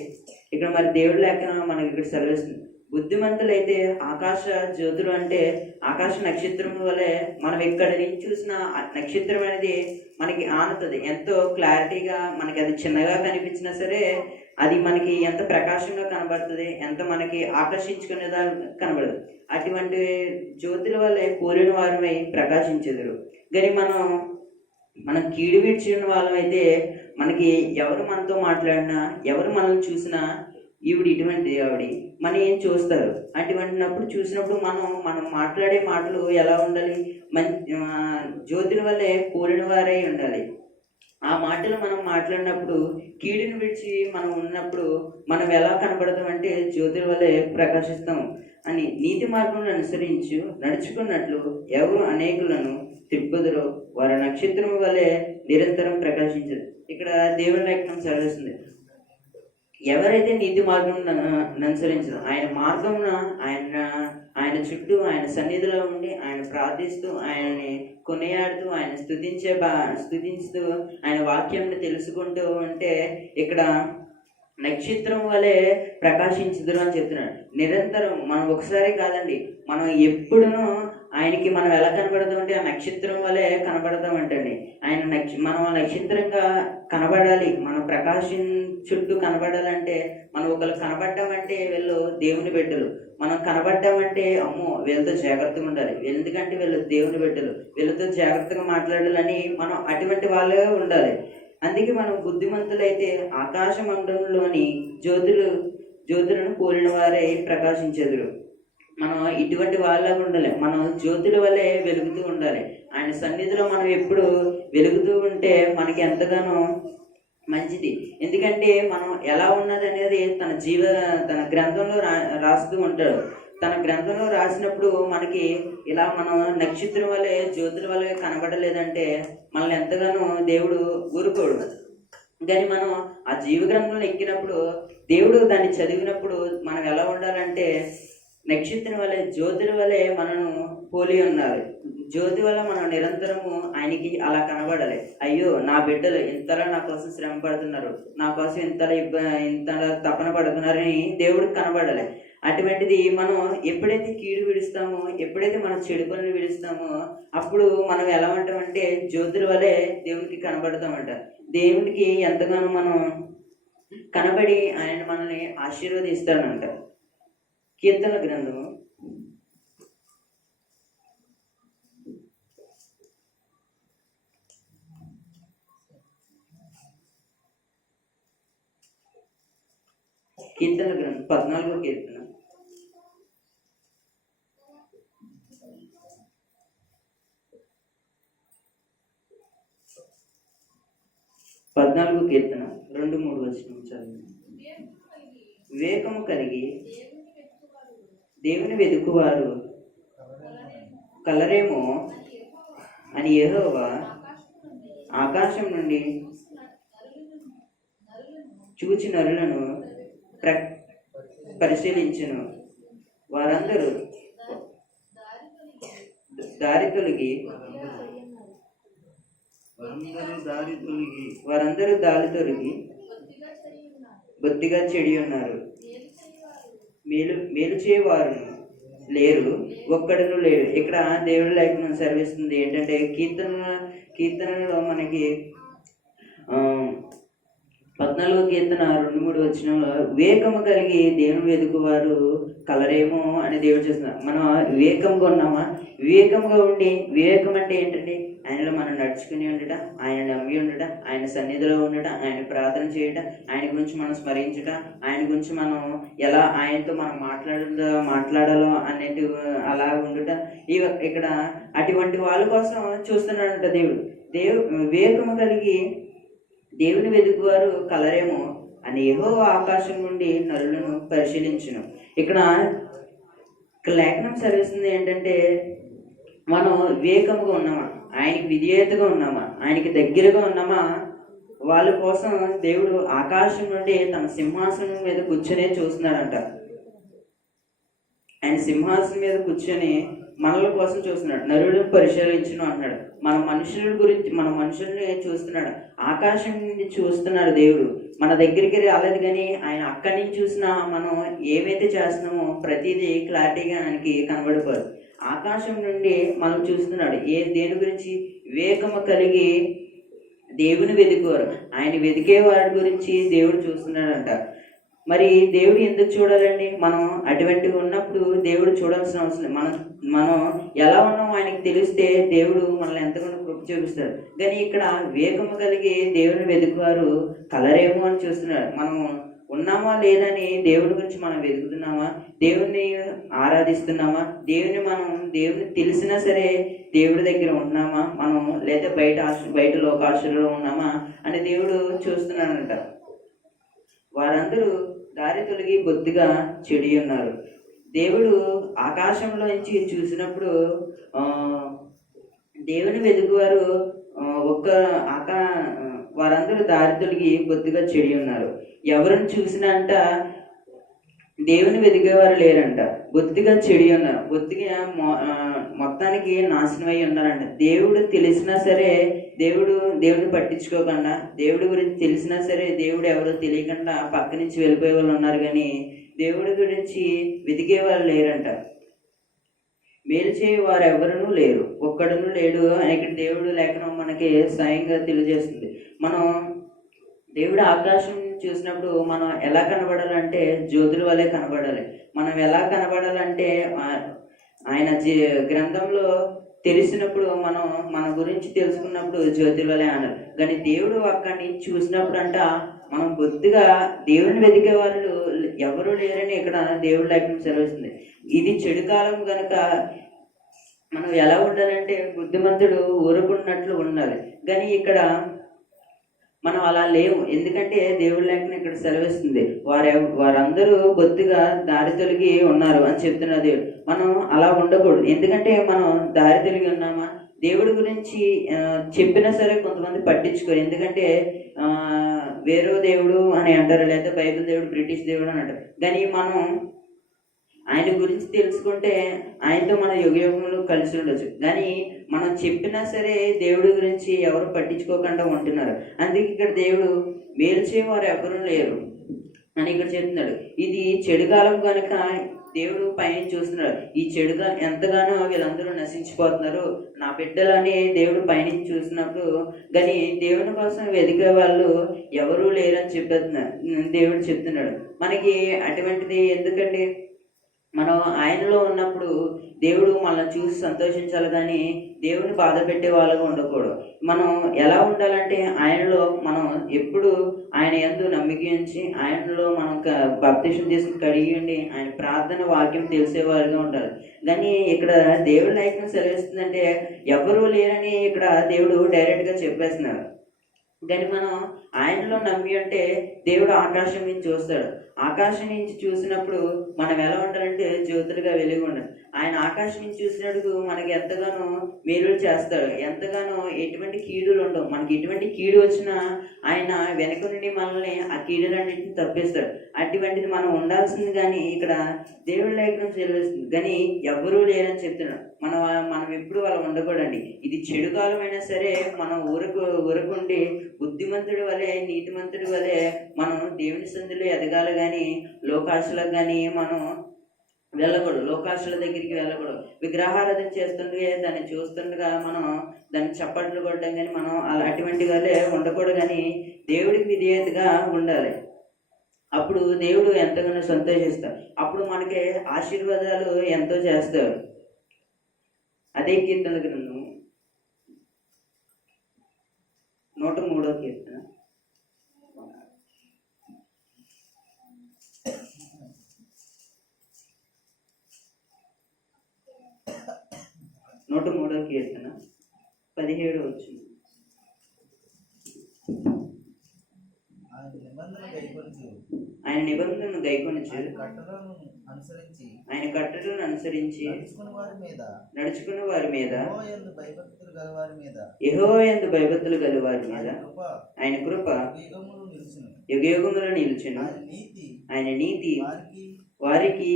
ఇక్కడ మరి దేవుడి లేఖనం మనకి ఇక్కడ సెలవిస్తుంది, బుద్ధిమంతులైతే ఆకాశ జ్యోతులు అంటే ఆకాశ నక్షత్రం వలె మనం ఎక్కడి నుంచి చూసిన నక్షత్రం అనేది మనకి ఆనుతుంది. ఎంతో క్లారిటీగా మనకి అది చిన్నగా కనిపించినా సరే అది మనకి ఎంత ప్రకాశంగా కనబడుతుంది, ఎంత మనకి ఆకర్షించుకునేదా కనబడదు. అటువంటి జ్యోతుల వల్లే పోలిన వారమై ప్రకాశించెదరు. కానీ మనం కీడు విడిచిన వాళ్ళమైతే మనకి ఎవరు మనతో మాట్లాడినా, ఎవరు మనల్ని చూసినా ఇటువంటి మనం ఏం చూస్తారు. అటువంటినప్పుడు చూసినప్పుడు మనం మాట్లాడే మాటలు ఎలా ఉండాలి, జ్యోతుల వల్లే పోలిన వారై ఉండాలి. ఆ మాటలు మనం మాట్లాడినప్పుడు కీడుని విడిచి మనం ఉన్నప్పుడు మనం ఎలా కనబడతాం అంటే జ్యోతుల వల్లే ప్రకాశిస్తాం అని. నీతి మార్గంలో నడుచుకున్నట్లు ఎవరు అనేకులను తిప్పుదురో వారి నక్షత్రం వల్లే నిరంతరం ప్రకాశించదు. ఇక్కడ దేవుని లేఖనం సెలవిస్తుంది, ఎవరైతే నీతి మార్గం అనుసరించదు, ఆయన మార్గంన ఆయన చుట్టూ ఆయన సన్నిధిలో ఉండి ఆయన ప్రార్థిస్తూ ఆయనని కొనియాడుతూ ఆయన స్తుతించుతూ ఆయన వాక్యంని తెలుసుకుంటూ ఉంటే ఇక్కడ నక్షత్రం వలె ప్రకాశించుదురు అని చెప్తున్నాడు. నిరంతరం మనం ఒకసారి కాదండి, మనం ఎప్పుడునూ ఆయనకి మనం ఎలా కనబడతామంటే ఆ నక్షత్రం వలె కనబడతామంటండి. మనం నక్షత్రంగా కనబడాలి, మనం ప్రకాశం చుట్టూ కనబడాలంటే మనం ఒకరు కనబడ్డామంటే వీళ్ళు దేవుని బిడ్డలు, మనం కనబడ్డామంటే అమ్మో వీళ్ళతో జాగ్రత్తగా ఉండాలి, ఎందుకంటే వీళ్ళు దేవుని బిడ్డలు, వీళ్ళతో జాగ్రత్తగా మాట్లాడాలని మనం అటువంటి వాళ్ళగా ఉండాలి. అందుకే మనం బుద్ధిమంతులైతే ఆకాశ మండలంలోని జ్యోతులను పోలిన వారే ప్రకాశించెదరు. మనం ఇటువంటి వాళ్ళగా ఉండాలి, మనం జ్యోతుల వల్లే వెలుగుతూ ఉండాలి. ఆయన సన్నిధిలో మనం ఎప్పుడు వెలుగుతూ ఉంటే మనకి ఎంతగానో మంచిది. ఎందుకంటే మనం ఎలా ఉన్నది అనేది తన గ్రంథంలో రాస్తూ ఉంటాడు. తన గ్రంథంలో రాసినప్పుడు మనకి ఇలా మనం నక్షత్రం వల్లే జ్యోతుల వల్లే కనబడలేదంటే మనల్ని ఎంతగానో దేవుడు ఊరుకోడు. కానీ మనం ఆ జీవ గ్రంథంలో ఎక్కినప్పుడు దేవుడు దాన్ని చదివినప్పుడు మనం ఎలా ఉండాలంటే నక్షత్రం వల్లే జ్యోతుల వల్లే మనను పోలి ఉండాలి. జ్యోతి వల్ల మనం నిరంతరము ఆయనకి అలా కనబడాలి. అయ్యో నా బిడ్డలు ఇంతలా నా కోసం శ్రమ పడుతున్నారు, నా కోసం ఇంతలా తపన పడుతున్నారని దేవుడికి కనబడాలి. అటువంటిది మనం ఎప్పుడైతే కీడు విడుస్తామో, ఎప్పుడైతే మనం చెడు పనులు విడుస్తామో అప్పుడు మనం ఎలా ఉంటామంటే జ్యోతుల వల్లే దేవునికి కనబడతామంట. దేవునికి ఎంతగానో మనం కనబడి ఆయన మనల్ని ఆశీర్వదిస్తాడంట. కీర్తన గ్రంథము 14వ కీర్తన 14వ కీర్తన 2-3 వచనం చదువు. వివేకము కలిగి దేవుని వెదుకువారు కలరేమో అని యెహోవా ఆకాశం నుండి చూచి నరులను పరిశీలించును. వారందరూ దారి తొలగి బొత్తిగా చెడి ఉన్నారు. మేలు చేయవారు లేరు, ఒక్కడును లేరు. ఇక్కడ దేవుడి లేఖనం సెలవిస్తుంది ఏంటంటే కీర్తనలో మనకి 14వ కీర్తన 2-3 వచనంలో వివేకము కలిగి దేవుని వెదుకువారు కలరేమో అని దేవుడు చేస్తున్నారు. మనం వివేకంగా ఉన్నామా? వివేకంగా ఉండి, వివేకం అంటే ఏంటంటే ఆయనలో మనం నడుచుకుని ఉండట, ఆయన నమ్మి ఉండట, ఆయన సన్నిధిలో ఉండట, ఆయన ప్రార్థన చేయట, ఆయన గురించి మనం స్మరించట, ఆయన గురించి మనం ఎలా ఆయనతో మనం మాట్లాడాలో అనేది అలా ఉండట. ఇక్కడ అటువంటి వాళ్ళ కోసం చూస్తున్నాడంట దేవుడు. వివేకము కలిగి దేవుని వెదుకువారు కలరేమో అని యెహోవా ఆకాశం నుండి నరులను పరిశీలించును. ఇక్కడ లేఖనం సెలవిస్తుంది ఏంటంటే మనం వివేకంగా ఉన్నామా, ఆయనకి విధేయతగా ఉన్నామా, ఆయనకి దగ్గరగా ఉన్నామా, వాళ్ళ కోసం దేవుడు ఆకాశం నుండి తన సింహాసనం మీద కూర్చొనే చూస్తున్నాడంట. ఆయన సింహాసనం మీద కూర్చొని మనల కోసం చూస్తున్నాడు. నరులను పరిశీలించును అన్నాడు. మన మనుషుల్ని చూస్తున్నాడు. ఆకాశం నుండి చూస్తున్నాడు దేవుడు. మన దగ్గరికి రాలేదు కానీ ఆయన అక్కడి నుంచి చూసినా మనం ఏమైతే చేస్తున్నామో ప్రతిదీ క్లారిటీగా ఆయనకి కనబడిపోదు. ఆకాశం నుండి మనం చూస్తున్నాడు. దేని గురించి? వివేకము కలిగి దేవుని వెతుకోరు. ఆయన వెతికే వాడి గురించి దేవుడు చూస్తున్నాడంట. మరి దేవుడు ఎందుకు చూడాలండి? మనం అటువంటివి ఉన్నప్పుడు దేవుడు చూడాల్సిన అవసరం. మనం ఎలా ఉన్నామో ఆయనకి తెలిస్తే దేవుడు మనల్ని ఎంతగానో కృప చూపిస్తాడు. కానీ ఇక్కడ వివేకము కలిగి దేవుని వెతుకువారు కలరేమో అని చూస్తున్నాడు. మనం ఉన్నామా లేదని దేవుడి గురించి మనం వెతుకుతున్నామా? దేవుణ్ణి ఆరాధిస్తున్నామా? దేవుని తెలిసినా సరే దేవుడి దగ్గర ఉన్నామా మనం, లేదా బయట లోకాశలో ఉన్నామా అని దేవుడు చూస్తున్నాడంట. వారందరూ దారి తొలగి బొత్తిగా చెడి ఉన్నారు. దేవుడు ఆకాశంలో నుంచి చూసినప్పుడు దేవుని వెతుకువారు వారందరూ దారి తొలగి బొత్తిగా చెడి ఉన్నారు. ఎవరిని చూసినా అంట దేవుని వెతికేవారు లేరంట, బొత్తిగా చెడి ఉన్నారు. బొత్తిగా మొత్తానికి నాశనమై ఉన్నారంట. దేవుడు తెలిసినా సరే దేవుడిని పట్టించుకోకుండా, దేవుడి గురించి తెలిసినా సరే దేవుడు ఎవరో తెలియకుండా పక్క నుంచి వెళ్ళిపోయే వాళ్ళు ఉన్నారు. కానీ దేవుడి గురించి వెతికే వాళ్ళు లేరంట. మేలు చేయ వారు ఎవరునూ లేరు, ఒక్కడును లేడు అని ఇక్కడ దేవుడు లేఖనం మనకి స్వయంగా తెలియజేస్తుంది. మనం దేవుడు ఆకాశం చూసినప్పుడు మనం ఎలా కనబడాలంటే జ్యోతుల వలె కనబడాలి. మనం ఎలా కనబడాలంటే ఆయన గ్రంథంలో తెలిసినప్పుడు మన గురించి తెలుసుకున్నప్పుడు జ్యోతుల వలె అన్నారు. కానీ దేవుడు అక్కడిని చూసినప్పుడు అంట మనం బొత్తిగా దేవుడిని వెతికే వాళ్ళు ఎవరు లేరని ఇక్కడ దేవుడు లేఖనం సెలవిస్తుంది. ఇది చెడు కాలం కనుక మనం ఎలా ఉండాలంటే బుద్ధిమంతుడు ఊరుకున్నట్లు ఉండాలి. కానీ ఇక్కడ మనం అలా లేవు. ఎందుకంటే దేవుడి లేఖనం ఇక్కడ సెలవిస్తుంది వారందరూ బొత్తిగా దారి తొలగి ఉన్నారు అని చెప్తున్న దేవుడు. మనం అలా ఉండకూడదు. ఎందుకంటే మనం దారి తొలగి ఉన్నామా? దేవుడి గురించి చెప్పినా సరే కొంతమంది పట్టించుకోరు. ఎందుకంటే వేరే దేవుడు అని అంటారు, లేదా బైబిల్ దేవుడు, బ్రిటిష్ దేవుడు అని అంటారు. కానీ మనం ఆయన గురించి తెలుసుకుంటే ఆయనతో మన యుగయుగంలో కలిసి ఉండొచ్చు. కానీ మనం చెప్పినా సరే దేవుడి గురించి ఎవరు పట్టించుకోకుండా ఉంటున్నారు. అందుకే ఇక్కడ దేవుడు మేలు చేయవారు ఎవరు లేరు అని ఇక్కడ చెప్తున్నాడు. ఇది చెడుకాలం కనుక దేవుడు పైన చూస్తున్నాడు. ఈ చెడుగా ఎంతగానో వీళ్ళందరూ నశించిపోతున్నారు నా బిడ్డలని దేవుడు పైనుంచి చూసినప్పుడు, కానీ దేవుని కోసం వెతికే వాళ్ళు ఎవరూ లేరని దేవుడు చెప్తున్నాడు. మనకి అటువంటిది ఎందుకండి? మనం ఆయనలో ఉన్నప్పుడు దేవుడు మనల్ని చూసి సంతోషించాలి, కానీ దేవుని బాధ పెట్టే వాళ్ళగా ఉండకూడదు. మనం ఎలా ఉండాలంటే ఆయనలో మనం ఎప్పుడు ఆయన యందు నమ్మిక ఉంచి ఆయనలో మనం బాప్తిసం తీసుకుని కడిగి ఉండి ఆయన ప్రార్థన వాక్యం తెలిసేవారుగా ఉండాలి. కానీ ఇక్కడ దేవుడి లేఖనం సెలవిస్తుందంటే ఎవరు లేరని ఇక్కడ దేవుడు డైరెక్ట్గా చెప్పేస్తున్నాడు. కానీ మనం ఆయనలో నమ్మి అంటే దేవుడు ఆకాశం నుంచి చూస్తాడు. ఆకాశం నుంచి చూసినప్పుడు మనం ఎలా ఉండాలంటే జ్యోతులుగా వెలిగి ఉండాలి. ఆయన ఆకాశం నుంచి చూసినప్పుడు మనకి ఎంతగానో మేలులు చేస్తాడు, ఎంతగానో ఎటువంటి కీడులు ఉండవు. మనకి ఎటువంటి కీడు వచ్చినా ఆయన వెనక నుండి మనల్ని ఆ కీడులన్నింటిని తప్పిస్తాడు. అటువంటిది మనం ఉండాల్సింది. కానీ ఇక్కడ దేవుడి లేఖనం చెల్లిస్తుంది, కానీ ఎవరూ లేరని చెప్తున్నాడు. మనం ఎప్పుడు అలా ఉండకూడదండి. ఇది చెడు కాలమైనా సరే మనం ఊరుకుండి బుద్ధిమంతుడి వలె నీతిమంతుడి వలె మనం దేవుని సంధిలో ఎదగాలి. కానీ లోకాశలకు కానీ మనం వెళ్ళకూడదు. లోకాశల దగ్గరికి వెళ్ళకూడదు. విగ్రహారాధన చేస్తుండగా దాన్ని చూస్తుండగా మనం దాన్ని చప్పట్లు కొట్టడం కానీ మనం అలా అటువంటి వాళ్ళే ఉండకూడదు. కానీ దేవుడికి విధేయతగా ఉండాలి. అప్పుడు దేవుడు ఎంతగానో సంతోషిస్తాడు. అప్పుడు మనకి ఆశీర్వాదాలు ఎంతో చేస్తాడు. అదే కీర్తన గ్రంథం 103వ కీర్తన 103వ కీర్తన 17వ వచనం. ఆయన నిబంధనను గైకొనుచు ఆయన కట్టడలను అనుసరించి నడుచుకున్న వారి మీద యెహోవా యందు భయభక్తులు గల వారి మీద ఆయన కృప యుగయుగములు నిలుచును. ఆయన నీతి వారికి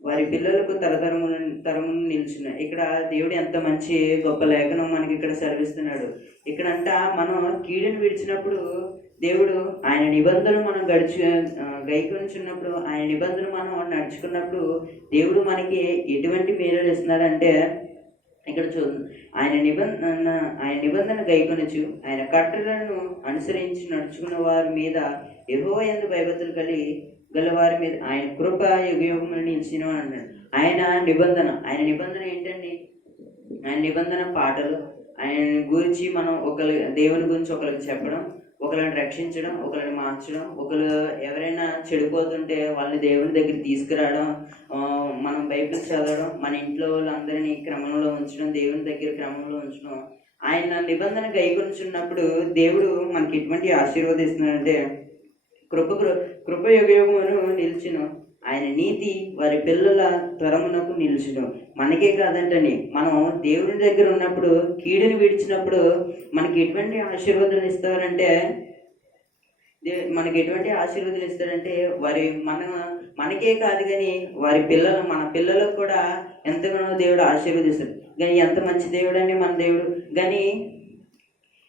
వారి పిల్లలకు తరమును నిలిచిన. ఇక్కడ దేవుడు ఎంత మంచి గొప్ప లేఖనం మనకి ఇక్కడ సెలవిస్తున్నాడు. ఇక్కడంట మనం కీడుని విడిచినప్పుడు దేవుడు ఆయన నిబంధనలు మనం గైకొనిచున్నప్పుడు, ఆయన నిబంధనలు మనం నడుచుకున్నప్పుడు దేవుడు మనకి ఎటువంటి మేలు ఇస్తున్నాడంటే ఇక్కడ ఆయన నిబంధన గైకొనొచ్చు ఆయన కట్టడలను అనుసరించి నడుచుకున్న వారి మీద యెహోవా యందు భయభక్తులు గల వారి మీద ఆయన కృప యుగయుగములు నిలిచిన అన్నాడు. ఆయన నిబంధన ఏంటండి? ఆయన నిబంధన పాటలు, ఆయన గురించి మనం దేవుని గురించి ఒకరికి చెప్పడం, ఒకరిని రక్షించడం, ఒకరిని మార్చడం, ఎవరైనా చెడిపోతుంటే వాళ్ళని దేవుని దగ్గర తీసుకురావడం, మనం బైబిల్ చదవడం, మన ఇంట్లో వాళ్ళందరినీ క్రమంలో ఉంచడం, దేవుని దగ్గర క్రమంలో ఉంచడం. ఆయన నిబంధన గైకొనుచున్నప్పుడు దేవుడు మనకి ఎటువంటి ఆశీర్వదిస్తున్నాడంటే కృప యుగయుగమును నిలిచును, ఆయన నీతి వారి పిల్లల తరమునకు నిలుచును. మనకే కాదంటని మనం దేవుని దగ్గర ఉన్నప్పుడు, కీడుని విడిచినప్పుడు మనకి ఎటువంటి ఆశీర్వాదాలు ఇస్తారంటే మనకే కాదు కానీ మన పిల్లలకు కూడా ఎంతగానో దేవుడు ఆశీర్వదిస్తాడు. కానీ ఎంత మంచి దేవుడు అండి మన దేవుడు. కానీ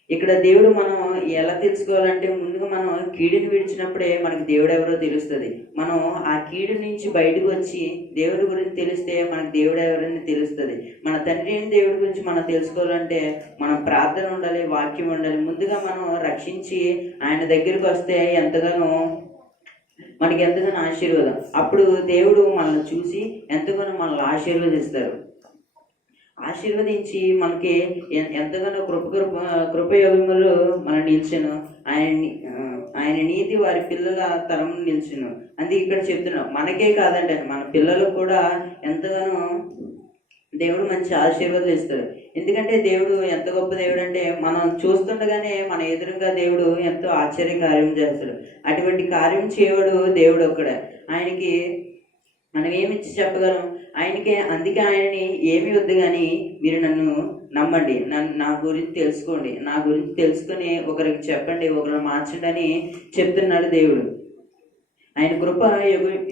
ఇక్కడ దేవుడు మనం ఎలా తెలుసుకోవాలంటే, ముందుగా మనం కీడుని విడిచినప్పుడే మనకి దేవుడు ఎవరో తెలుస్తుంది. మనం ఆ కీడు నుంచి బయటకు వచ్చి దేవుడి గురించి తెలిస్తే మనకు దేవుడు ఎవరని తెలుస్తుంది. మన తండ్రి అయిన దేవుడి గురించి మనం తెలుసుకోవాలంటే మనం ప్రార్థన ఉండాలి, వాక్యం ఉండాలి. ముందుగా మనం రక్షించి ఆయన దగ్గరికి వస్తే మనకి ఎంతగానో ఆశీర్వాదం. అప్పుడు దేవుడు మనల్ని చూసి ఎంతగానో మనల్ని ఆశీర్వదించి మనకి ఎంతగానో కృపయోగములు మనం నిలిచాను. ఆయన నీతి వారి పిల్లల తరమును నిలిచాను. అందుకే ఇక్కడ చెప్తున్నాం, మనకే కాదంటే మన పిల్లలకు కూడా ఎంతగానో దేవుడు మంచి ఆశీర్వాదాలు ఇస్తాడు. ఎందుకంటే దేవుడు ఎంత గొప్ప దేవుడు అంటే, మనం చూస్తుండగానే మన ఎదురుగా దేవుడు ఎంతో ఆశ్చర్య కార్యం చేస్తాడు. అటువంటి కార్యం చేయడు దేవుడు ఒక్కడే. ఆయనకి మనం ఏమిచ్చి చెప్పగలం? అందుకే ఆయనని ఏమి వద్దు కానీ మీరు నన్ను నమ్మండి, నా గురించి తెలుసుకోండి, నా గురించి తెలుసుకొని ఒకరికి చెప్పండి, ఒకరిని మార్చండి అని చెప్తున్నాడు దేవుడు. ఆయన కృప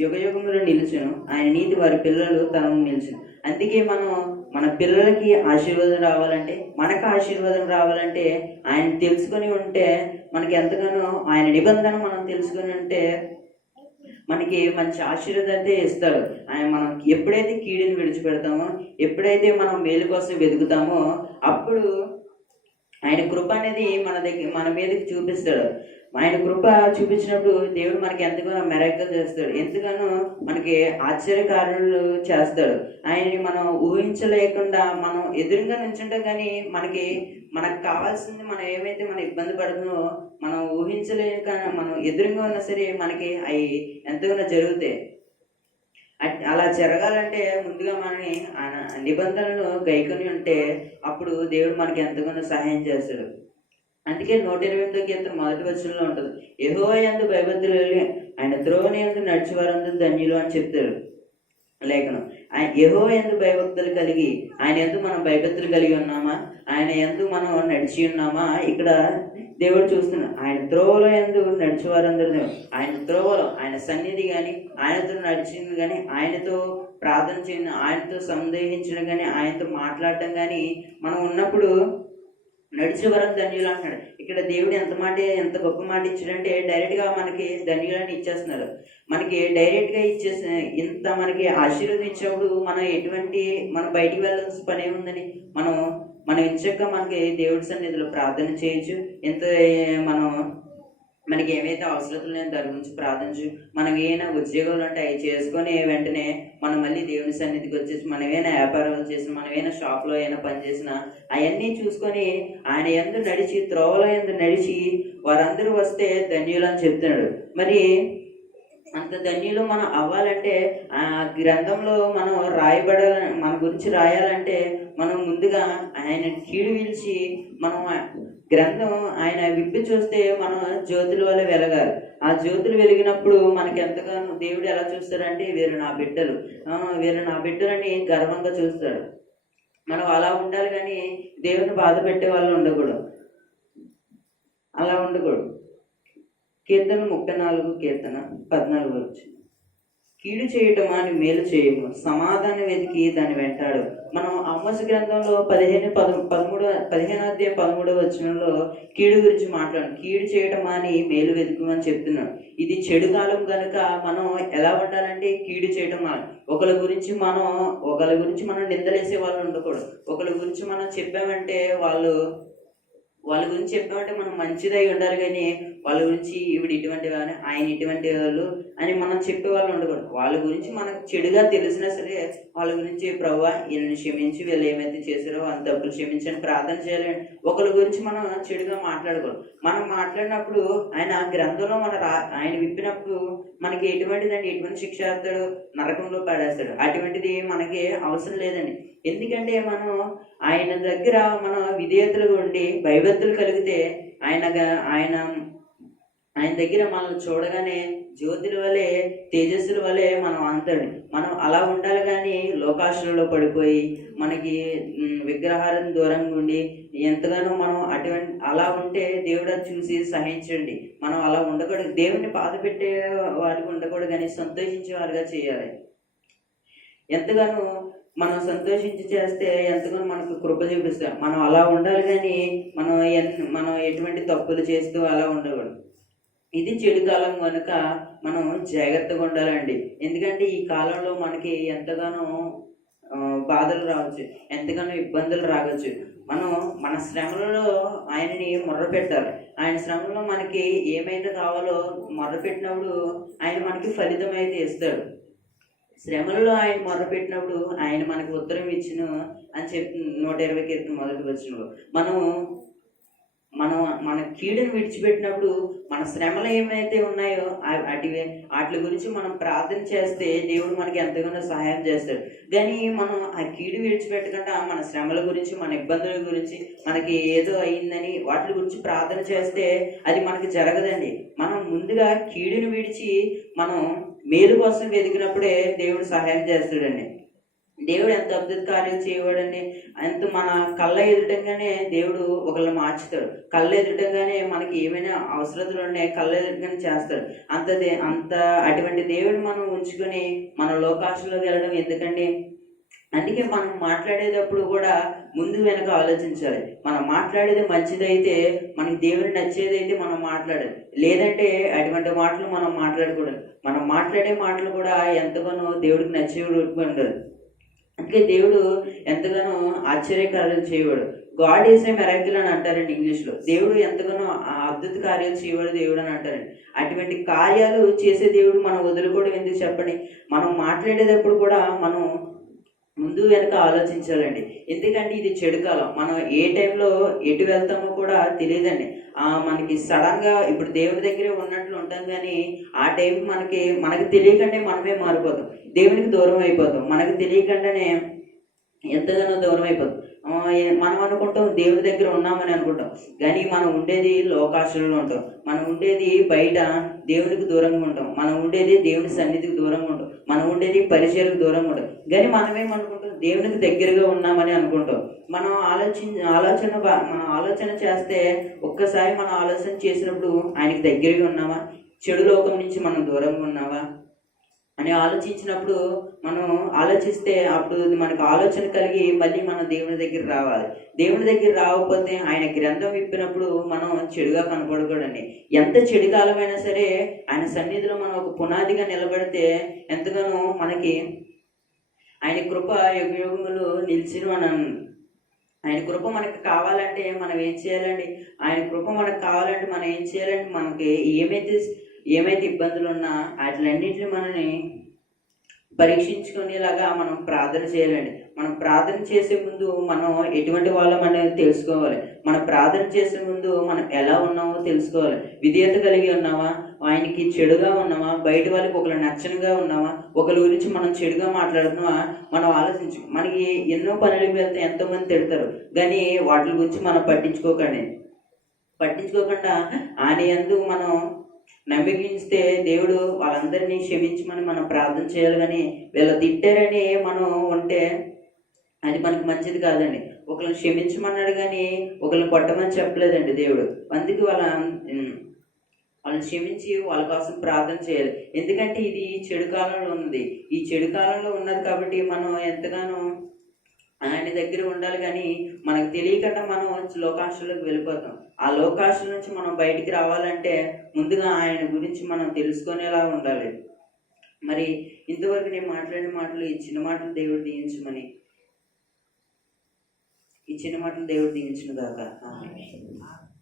యుగయుగములో నిలుచును, ఆయన నీతి వారి పిల్లలు తనను నిలుచును. అందుకే మన పిల్లలకి ఆశీర్వాదం రావాలంటే, మనకు ఆశీర్వాదం రావాలంటే ఆయన తెలుసుకొని ఉంటే మనకి ఎంతగానో ఆయన నిబంధన మనం తెలుసుకొని ఉంటే మనకి మంచి ఆశీర్వాదాన్ని ఇస్తాడు. మనం ఎప్పుడైతే కీడుని విడిచిపెడతామో, ఎప్పుడైతే మనం మేలు కోసం వెతుకుతామో, అప్పుడు ఆయన కృప అనేది మన మీదకి చూపిస్తాడు. ఆయన కృప చూపించినప్పుడు దేవుడు మనకి ఎంతగానో మెరకలు చేస్తాడు, ఎంతగానో మనకి ఆశ్చర్యకార్యాలు చేస్తాడు. ఆయన్ని మనం ఊహించలేకుండా మనం ఎదురుగా నుంచుంటాం, కానీ మనకు కావాల్సింది మనం ఏమైతే మనం ఇబ్బంది పడుతుందో మనం ఊహించలేక మనం ఎదురుగా ఉన్నా సరే మనకి అవి ఎంతగానో జరుగుతాయి. అలా జరగాలంటే ముందుగా మనని నిబంధనలు గైకొని ఉంటే అప్పుడు దేవుడు మనకి ఎంతగానో సహాయం చేస్తాడు. అందుకే 128వ కీర్తన 1వ వచనంలో ఉంటుంది, యెహోవా యందు భయభక్తులు ఆయన త్రోవని యందు నడిచేవారందరూ ధన్యులు అని చెప్తారు లేఖనం. యెహోవా యందు భయభక్తులు కలిగి ఆయన యందు మనం భయభక్తులు కలిగి ఉన్నామా, ఆయన యందు మనం నడిచి ఉన్నామా? ఇక్కడ దేవుడు చూస్తున్నాడు. ఆయన త్రోవలో యందు నడిచేవారందరూ, ఆయన త్రోవలో ఆయన సన్నిధి కానీ, ఆయనతో నడిచింది కానీ, ఆయనతో ప్రార్థన చేయడం, ఆయనతో సందేహించడం కానీ, ఆయనతో మాట్లాడటం కానీ మనం ఉన్నప్పుడు నడిచే వరం ధన్యులు అంటున్నాడు. ఇక్కడ దేవుడు ఎంత గొప్ప మాట ఇచ్చాడంటే, డైరెక్ట్గా మనకి ధన్యులని ఇచ్చేస్తున్నాడు. మనకి డైరెక్ట్గా ఇంత మనకి ఆశీర్వాదం ఇచ్చినప్పుడు మనం బయటికి వెళ్ళాల్సిన పని ఏముందని మనం ఇంచక్క మనకి దేవుడి సన్నిధిలో ప్రార్థన చేయొచ్చు. మనకి ఏవైతే అవసరతలు లేని దాని గురించి ప్రార్థించు. మనకి ఏమైనా ఉద్యోగాలు ఉంటే అవి చేసుకొని వెంటనే మనం మళ్ళీ దేవుని సన్నిధికి వచ్చేసి మనం ఏమైనా వ్యాపారాలు చేసినా, మనం ఏమైనా షాప్లో అయినా పని చేసినా అవన్నీ చూసుకొని ఆయన యందు నడిచి, త్రోవలో యందు నడిచి వారందరూ వస్తే ధన్యులు అని చెప్తున్నాడు. మరి అంత ధన్యులు మనం అవ్వాలంటే ఆ గ్రంథంలో మనం మన గురించి రాయాలంటే మనం ముందుగా ఆయన కీడు పిలిచి మనం గ్రంథం ఆయన విప్పి చూస్తే మనం జ్యోతుల వల్ల వెలగాలి. ఆ జ్యోతులు వెలిగినప్పుడు మనకి ఎంతగానో దేవుడు ఎలా చూస్తాడంటే, వీరు నా బిడ్డలని గర్వంగా చూస్తాడు. మనం అలా ఉండాలి, కానీ దేవుని బాధ పెట్టే వాళ్ళు ఉండకూడదు. అలా ఉండకూడదు. కీర్తన 34 14 వచ్చింది. కీడు చేయటమా అని మేలు చేయము, సమాధానం వెతికి దాన్ని వెంటాడు. మనం ఆమోసు గ్రంథంలో 15వ అధ్యాయం 13వ కీడు గురించి మాట్లాడు. కీడు చేయటమా అని మేలు వెతుకుమని చెప్తున్నాడు. ఇది చెడు కాలం కనుక మనం ఎలా ఉండాలంటే కీడు చేయటం ఒకరి గురించి మనం నిందలేసే వాళ్ళు ఉండకూడదు. ఒకరి గురించి మనం చెప్పామంటే వాళ్ళ గురించి చెప్పామంటే మనం మంచిదై ఉండాలి, కానీ వాళ్ళ గురించి ఇవిడు ఇటువంటి కానీ ఆయన ఇటువంటి వాళ్ళు అని మనం చెప్పేవాళ్ళు ఉండకూడదు. వాళ్ళ గురించి మనకు చెడుగా తెలిసినా సరే వాళ్ళ గురించి ప్రభువా వీళ్ళని క్షమించి, వీళ్ళు ఏమైతే చేశారో వాళ్ళ తప్పులు క్షమించని ప్రార్థన చేయాలి. ఒకరి గురించి మనం చెడుగా మాట్లాడకూడదు. మనం మాట్లాడినప్పుడు ఆయన గ్రంథంలో ఆయన విప్పినప్పుడు మనకి ఎటువంటి శిక్ష వేస్తాడు, నరకంలో పడేస్తాడు. అటువంటిది మనకి అవసరం లేదండి. ఎందుకంటే మనం ఆయన దగ్గర మన విధేయతలుగా ఉండి భయభక్తులు కలిగితే ఆయన దగ్గర మనల్ని చూడగానే జ్యోతుల వలె, తేజస్సుల వలె మనం అంతడి. మనం అలా ఉండాలి, కానీ లోకాశలలో పడిపోయి మనకి విగ్రహాలను దూరంగా ఉండి ఎంతగానో మనం అలా ఉంటే దేవుడు చూసి సహించండి. మనం అలా ఉండకూడదు. దేవుడిని బాధ పెట్టే వారికి ఉండకూడదు, కానీ సంతోషించే వారిగా చేయాలి. ఎంతగానో మనం సంతోషించి చేస్తే ఎంతగానో మనకు కృప చూపిస్తాం. మనం అలా ఉండాలి, కానీ మనం ఎటువంటి తప్పులు చేస్తూ అలా ఉండకూడదు. ఇది చెడు కాలం కనుక మనం జాగ్రత్తగా ఉండాలండి. ఎందుకంటే ఈ కాలంలో మనకి ఎంతగానో బాధలు రావచ్చు, ఎంతగానో ఇబ్బందులు రావచ్చు. మనం మన శ్రమలలో ఆయనని మొర్ర పెట్టాలి. ఆయన శ్రమలో మనకి ఏమైతే కావాలో మొర్ర పెట్టినప్పుడు ఆయన మనకి ఫలితం అయితే ఇస్తాడు. శ్రమలలో ఆయన మొర్ర పెట్టినప్పుడు ఆయన మనకి ఉత్తరం ఇచ్చును అని చెప్పి 120 కీర్తన 1వ వచనంలో మన కీడును విడిచిపెట్టినప్పుడు మన శ్రమలు ఏమైతే ఉన్నాయో వాటి గురించి మనం ప్రార్థన చేస్తే దేవుడు మనకి ఎంతగానో సహాయం చేస్తాడు. కానీ మనం ఆ కీడు విడిచిపెట్టకుండా మన శ్రమల గురించి, మన ఇబ్బందుల గురించి, మనకి ఏదో అయిందని వాటి గురించి ప్రార్థన చేస్తే అది మనకి జరగదండి. మనం ముందుగా కీడును విడిచి మనం మేలు కోసం వెతికినప్పుడే దేవుడు సహాయం చేస్తాడండి. దేవుడు ఎంత అద్భుత కార్యం చేయవాడండి. మన కళ్ళ ఎదుటంగానే దేవుడు ఒకళ్ళని మార్చుతాడు. కళ్ళ ఎదుటంగానే మనకి ఏమైనా అవసరతలు ఉన్నాయి, కళ్ళ ఎదుటగానే చేస్తాడు. అటువంటి దేవుడు మనం ఉంచుకొని మన లోకాశంలోకి వెళ్ళడం ఎందుకండి? అందుకే మనం మాట్లాడేటప్పుడు కూడా ముందు వెనక ఆలోచించాలి. మనం మాట్లాడేది మంచిదైతే, మనకి దేవుని నచ్చేదైతే మనం మాట్లాడాలి. లేదంటే అటువంటి మాటలు మనం మాట్లాడకూడదు. మనం మాట్లాడే మాటలు కూడా ఎంతగానో దేవుడికి నచ్చేవాడు ఉండదు. అందుకే దేవుడు ఎంతగానో ఆశ్చర్యకార్యాలు చేయవాడు. గాడ్ ఈజ్ ఏ మిరాకిల్ అని అంటారండి ఇంగ్లీష్లో. దేవుడు ఎంతగానో అద్భుత కార్యాలు చేయవాడు దేవుడు అని అంటారండి. అటువంటి కార్యాలు చేసే దేవుడు మనం వదులుకోవడం ఎందుకు చెప్పండి? మనం మాట్లాడేటప్పుడు కూడా మనం ముందు వెనక ఆలోచించాలండి. ఎందుకంటే ఇది చెడు కాలం. మనం ఏ టైంలో ఎటు వెళ్తామో కూడా తెలియదండి. మనకి సడన్గా ఇప్పుడు దేవుడి దగ్గరే ఉన్నట్లు ఉంటాం, కానీ ఆ టైం మనకి తెలియకుండానే మనమే మారిపోతాం, దేవునికి దూరం అయిపోతాం. మనకి తెలియకుండానే ఎంతగానో దూరం అయిపోతాం. మనం అనుకుంటాం దేవుడి దగ్గర ఉన్నామని అనుకుంటాం, కానీ మనం ఉండేది లోకాశలలో ఉంటాం. మనం ఉండేది బయట దేవునికి దూరంగా ఉంటాం. మనం ఉండేది దేవుని సన్నిధికి దూరంగా ఉంటాం. మనం ఉండేది పరిచయకు దూరంగా ఉంటాం. కానీ మనమేమనుకుంటాం దేవునికి దగ్గరగా ఉన్నామని అనుకుంటాం. మనం ఆలోచన చేస్తే ఒక్కసారి మనం ఆలోచన చేసినప్పుడు ఆయనకి దగ్గరగా ఉన్నామా, చెడు లోకం నుంచి మనం దూరంగా ఉన్నావా అని ఆలోచించినప్పుడు మనం ఆలోచిస్తే అప్పుడు మనకు ఆలోచన కలిగి మళ్ళీ మనం దేవుని దగ్గర రావాలి. దేవుని దగ్గర రాకపోతే ఆయన గ్రంథం విప్పినప్పుడు మనం చెడుగా కనపడకూడదండి. ఎంత చెడు కాలమైనా సరే ఆయన సన్నిధిలో మనం ఒక పునాదిగా నిలబడితే ఎంతగానో మనకి ఆయన కృప యుగములు నిలిచిను అని. ఆయన కృప మనకు కావాలంటే మనం ఏం చేయాలండి? ఆయన కృప మనకు కావాలంటే మనం ఏం చేయాలంటే మనకి ఏమైతే ఇబ్బందులు ఉన్నా వాటిలన్నింటినీ మనని పరీక్షించుకునేలాగా మనం ప్రార్థన చేయాలండి. మనం ప్రార్థన చేసే ముందు మనం ఎటువంటి వాళ్ళం అనేది తెలుసుకోవాలి. మనం ప్రార్థన చేసే ముందు మనం ఎలా ఉన్నామో తెలుసుకోవాలి. విధేయత కలిగి ఉన్నామా, ఆయనకి చెడుగా ఉన్నామా, బయట వాళ్ళకి ఒకరు నచ్చనిగా ఉన్నామా, ఒకరి గురించి మనం చెడుగా మాట్లాడుతున్నామా మనం ఆలోచించు. మనకి ఎన్నో పనులకు వెళ్తే ఎంతోమంది తిడతారు, కానీ వాటి గురించి మనం పట్టించుకోకుండా ఆయన యందు మనం నమ్మకిస్తే దేవుడు వాళ్ళందరినీ క్షమించమని మనం ప్రార్థన చేయాలి. కానీ వీళ్ళు తిట్టారని మనం ఉంటే అది మనకు మంచిది కాదండి. ఒకరిని క్షమించమన్నాడు కానీ ఒకరిని కొట్టమని చెప్పలేదండి దేవుడు. అందుకే వాళ్ళని క్షమించి వాళ్ళ కోసం ప్రార్థన చేయాలి. ఎందుకంటే ఇది చెడు కాలంలో ఉంది. ఈ చెడు కాలంలో ఉన్నది కాబట్టి మనం ఎంతగానో ఆయన దగ్గర ఉండాలి. కానీ మనకు తెలియకుండా మనం లోకాశలోకి వెళ్ళిపోతాం. ఆ లోకాశల నుంచి మనం బయటికి రావాలంటే ముందుగా ఆయన గురించి మనం తెలుసుకునేలా ఉండాలి. మరి ఇంతవరకు నేను మాట్లాడిన మాటలు, ఈ చిన్న మాటలు దేవుడు దీవించమని, ఈ చిన్న మాటలు దేవుడు దీవించును గాక. ఆమేన్.